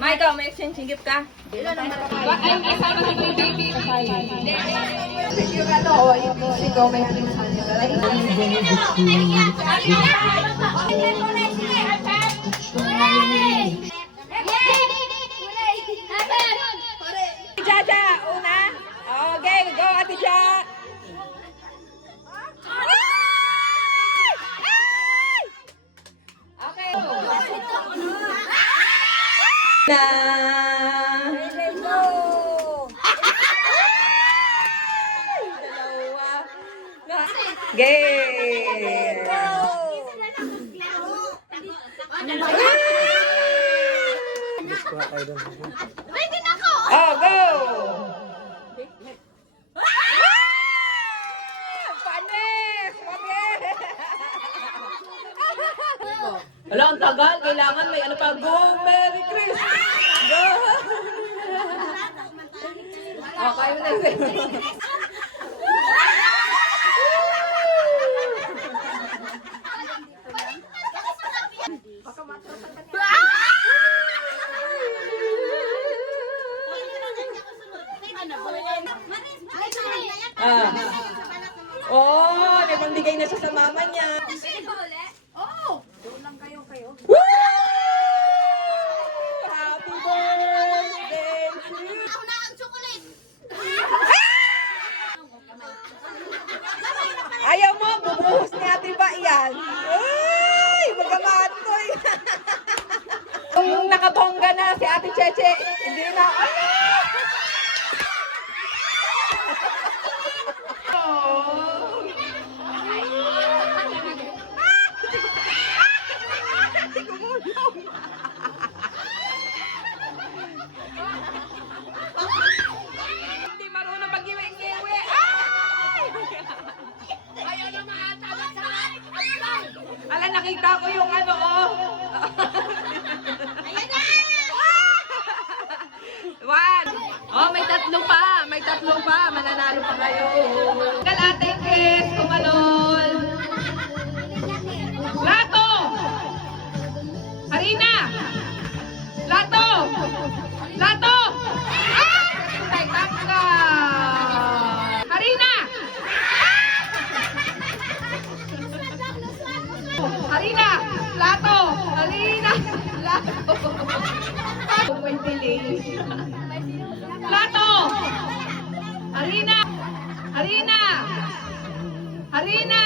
Michael, may exchange gift ka? Ay, kasama si Kuya Baby. Yung ano, yung sigaw may pinsan niya. Jaja, una. Okay, go, Ate Ja. Okay. Na. Game! Oh, go! Panis! Wala, ang tagal. Kailangan may ano pa. Go, Merry Christmas! Go! Oh, kayo na. Oh, may pangbigay na siya sa mama niya. Oh! Doon lang kayo. Woo! Happy birthday to you. Ako na ang chocolate. Ayaw mo, bubuhos ni Ate Ba yan. Ay, magamatoy. Kung nakabongga na si Ate Cheche, hindi na. Hindi marunong mag-iwi-iwi. Ayaw na makatawag sa Ala, nakita ko yung ano, oh. Ayan na! One. Oh, may tatlo pa. May tatlo pa. Mananalo pa kayo. Ate Chris, kumalol. Lato! Harina! Lato! Lato! Ay, tapka! Harina! Harina! Lato! Harina! Lato! Lato! Harina! Harina! Harina!